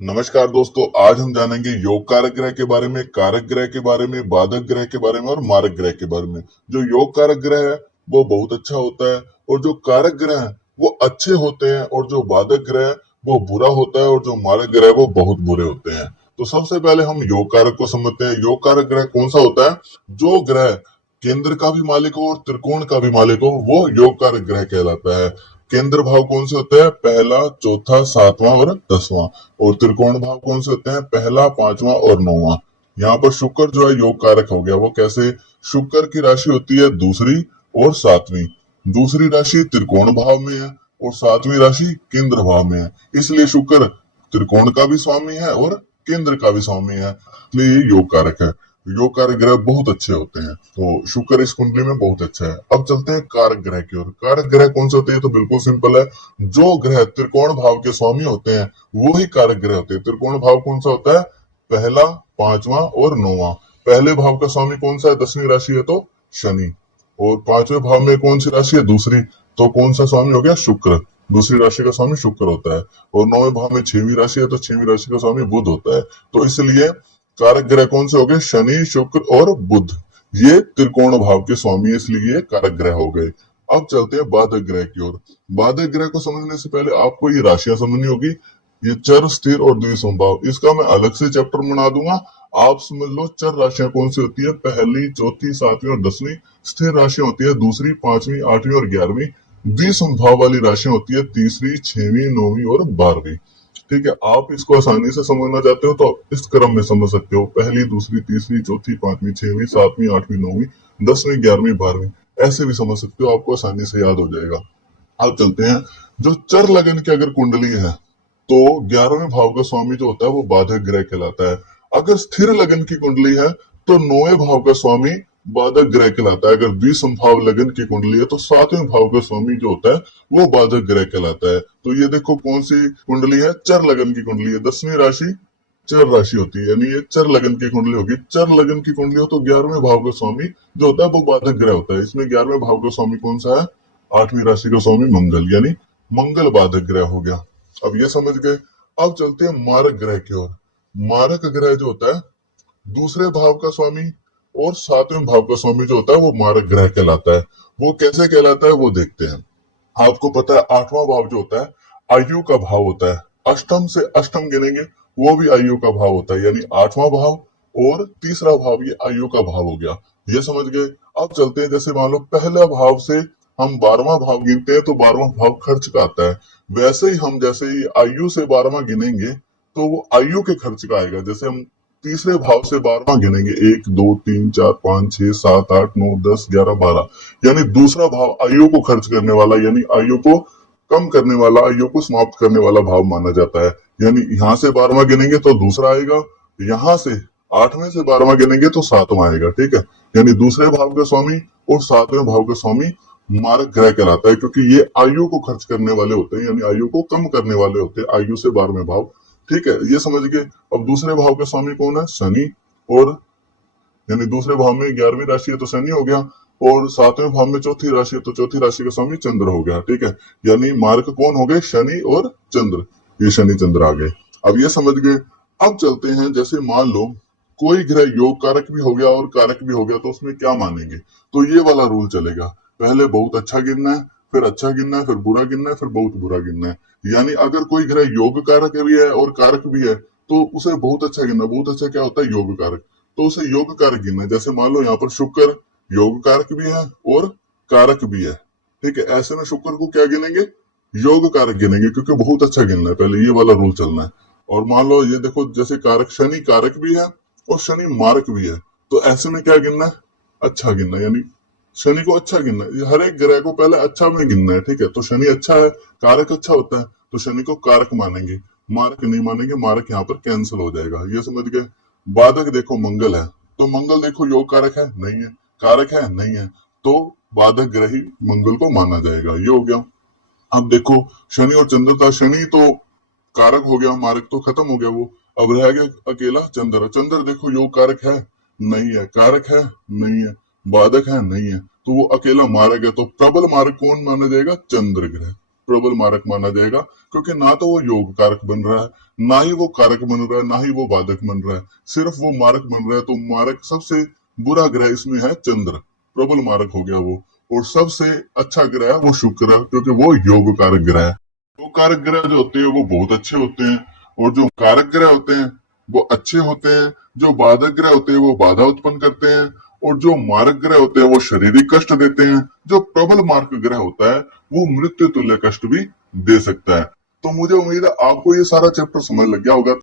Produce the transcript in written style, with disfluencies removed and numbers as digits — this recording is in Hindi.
नमस्कार दोस्तों, आज हम जानेंगे योग कारक ग्रह के बारे में, कारक ग्रह के बारे में, बाधक ग्रह के बारे में और मारक ग्रह के बारे में। जो योग कारक ग्रह है वो बहुत अच्छा होता है और जो कारक ग्रह है वो अच्छे होते हैं और जो बाधक ग्रह है वो बुरा होता है और जो मारक ग्रह है वो बहुत बुरे होते हैं। तो सबसे पहले हम योग कारक को समझते हैं। योग कारक ग्रह कौन सा होता है? जो ग्रह केंद्र का भी मालिक हो और त्रिकोण का भी मालिक हो वो योग कारक ग्रह कहलाता है। केंद्र भाव कौन से होते हैं? पहला, चौथा, सातवां और 10वां। और त्रिकोण भाव कौन से होते हैं? पहला, पांचवा और 9वां। यहाँ पर शुक्र जो है योग कारक हो गया। वो कैसे? शुक्र की राशि होती है दूसरी और सातवीं। दूसरी राशि त्रिकोण भाव में है और सातवीं राशि केंद्र भाव में है, इसलिए शुक्र त्रिकोण का भी स्वामी है और केंद्र का भी स्वामी है, इसलिए ये योग कारक है। योग कारक ग्रह बहुत अच्छे होते हैं, तो शुक्र इस कुंडली में बहुत अच्छा है। अब चलते हैं कारक ग्रह की ओर। कारक ग्रह कौन से होते हैं? तो बिल्कुल सिंपल है, जो ग्रह त्रिकोण भाव के स्वामी होते हैं वो ही कारक ग्रह होते हैं। त्रिकोण भाव कौन सा होता है? पहला, पांचवा और 9वां। पहले भाव का स्वामी कौन सा है? 10वीं राशि है तो शनि। और पांचवें भाव में कौन सी राशि है? दूसरी। तो कौन सा स्वामी हो गया? शुक्र। दूसरी राशि का स्वामी शुक्र होता है। और 9वें भाव में 6वीं राशि है तो 6वीं राशि का स्वामी बुध होता है। तो इसलिए कारक ग्रह कौन से हो गए? शनि, शुक्र और बुध। ये त्रिकोण भाव के स्वामी है, इसलिए ये कारक ग्रह हो गए। अब चलते हैं बाधक ग्रह की ओर। बाधक ग्रह को समझने से पहले आपको ये राशियां समझनी होगी। ये चर, स्थिर और द्विसंभाव, इसका मैं अलग से चैप्टर बना दूंगा। आप समझ लो चर राशियां कौन सी होती है? पहली, चौथी, सातवीं और 10वीं। स्थिर राशियां होती है दूसरी, पांचवी, आठवीं और 11वीं। द्विसंभाव वाली राशियां होती है तीसरी, 6वीं, 9वीं और 12वीं। ठीक है, आप इसको आसानी से समझना चाहते हो तो इस क्रम में समझ सकते हो। पहली, दूसरी, तीसरी, चौथी, पांचवी, 6वीं, 7वीं, 8वीं, 9वीं, 10वीं, 11वीं, 12वीं, ऐसे भी समझ सकते हो, आपको आसानी से याद हो जाएगा। अब चलते हैं, जो चर लगन की अगर कुंडली है तो 11वें भाव का स्वामी जो होता है वो बाधक ग्रह कहलाता है। अगर स्थिर लगन की कुंडली है तो 9वें भाव का स्वामी बाधक ग्रह कहलाता है। अगर द्विसंभाव लगन की कुंडली है तो 7वें भाव का स्वामी जो होता है वो बाधक ग्रह कहलाता है। तो ये देखो कौन सी कुंडली है? चर लगन की कुंडली है। 10वीं राशि चर राशि होती है, यानी ये चर लगन की कुंडली होगी। चर लगन की कुंडली हो तो 11वें भाव का स्वामी जो होता है वो बाधक ग्रह होता है। इसमें 11वें भाव का स्वामी कौन सा है? 8वीं राशि का स्वामी मंगल, यानी मंगल बाधक ग्रह हो गया। अब ये समझ गए। अब चलते हैं मारक ग्रह की ओर। मारक ग्रह जो होता है दूसरे भाव का स्वामी और 7वें भाव का स्वामी जो होता है वो मारक ग्रह कहलाता है। वो कैसे कहलाता है वो देखते हैं। आपको पता है 8वां भाव जो होता है आयु का भाव होता है। अष्टम से अष्टम गिनेंगे वो भी आयु का भाव होता है, यानी 8वां भाव और तीसरा भाव ये आयु का भाव हो गया। ये समझ गए। अब चलते हैं, जैसे मान लो पहला भाव से हम 12वां भाव गिनते हैं तो 12वां भाव खर्च का आता है। वैसे ही हम जैसे ही आयु से 12वां गिनेंगे तो वो आयु के खर्च का आएगा। जैसे हम तीसरे भाव से 12वां गिनेंगे, 1 2 3 4 5 6 7 8 9 10 11 12, यानी दूसरा भाव आयु को खर्च करने वाला, यानी आयु को कम करने वाला, आयु को समाप्त करने वाला भाव माना जाता है। यानी यहाँ से 12वां गिनेंगे तो दूसरा आएगा, यहाँ से 8वें से 12वां गिनेंगे तो 7वां आएगा। ठीक है, यानी दूसरे भाव का स्वामी और 7वें भाव का स्वामी मारक ग्रह कहलाता है, क्योंकि ये आयु को खर्च करने वाले होते हैं, यानी आयु को कम करने वाले होते हैं। आयु से 12वें भाव। ठीक है, ये समझ गए। अब दूसरे भाव का स्वामी कौन है? शनि। और यानी दूसरे भाव में 11वीं राशि है तो शनि हो गया, और 7वें भाव में चौथी राशि है तो चौथी राशि का स्वामी चंद्र हो गया। ठीक है, यानी मार्क कौन हो गए? शनि और चंद्र। ये शनि चंद्र आ गए। अब ये समझ गए। अब चलते हैं, जैसे मान लो कोई ग्रह योग कारक भी हो गया और कारक भी हो गया तो उसमें क्या मानेंगे? तो ये वाला रूल चलेगा, पहले बहुत अच्छा गिनना है, फिर अच्छा गिनना है, फिर बुरा गिनना है, फिर बहुत बुरा गिनना है। यानी अगर कोई ग्रह योग कारक भी है और कारक भी है तो उसे बहुत अच्छा गिनना। बहुत अच्छा क्या होता है? योग कारक। तो उसे योग कारक गिनना है। जैसे मान लो यहाँ पर शुक्र योग कारक भी है और कारक भी है। ठीक है, ऐसे में शुक्र को क्या गिनेंगे? योग कारक गिनेंगे, क्योंकि बहुत अच्छा गिनना है, पहले ये वाला रूल चलना है। और मान लो ये देखो, जैसे कारक शनि कारक भी है और शनि मारक भी है, तो ऐसे में क्या गिनना है? अच्छा गिनना है, यानी शनि को अच्छा गिनना है। हर एक ग्रह को पहले अच्छा में गिनना है। ठीक है, तो शनि अच्छा है, कारक अच्छा होता है, तो शनि को कारक मानेंगे, मारक नहीं मानेंगे। मारक यहाँ पर कैंसिल हो जाएगा। ये समझ गए। बाधक देखो मंगल है, तो मंगल देखो योग कारक है? नहीं है। कारक है? नहीं है। तो बाधक ग्रह ही मंगल को माना जाएगा। ये हो गया। अब देखो शनि और चंद्र था, शनि तो कारक हो गया, मारक तो खत्म हो गया वो। अब रह गया अकेला चंद्र। चंद्र देखो योग कारक है? नहीं है। कारक है? नहीं है। बाधक है? नहीं है। तो वो अकेला मारक है। तो प्रबल मारक कौन माना जाएगा? चंद्र ग्रह। प्रबल मारक माना जाएगा, क्योंकि ना तो वो योग कारक बन रहा है, ना ही वो कारक बन रहा है, ना ही वो बाधक बन रहा है, सिर्फ वो मारक बन रहा है। तो मारक सबसे बुरा ग्रह इसमें है चंद्र, प्रबल मारक हो गया वो। और सबसे अच्छा ग्रह है वो शुक्र है, क्योंकि वो योग कारक ग्रह है। योग कारक ग्रह जो होते हैं वो बहुत अच्छे होते हैं, और जो कारक ग्रह होते हैं वो अच्छे होते हैं। जो बाधक ग्रह होते हैं वो बाधा उत्पन्न करते हैं, और जो मारक ग्रह होते हैं वो शारीरिक कष्ट देते हैं। जो प्रबल मारक ग्रह होता है वो मृत्यु तुल्य कष्ट भी दे सकता है। तो मुझे उम्मीद है आपको ये सारा चैप्टर समझ लग गया होगा।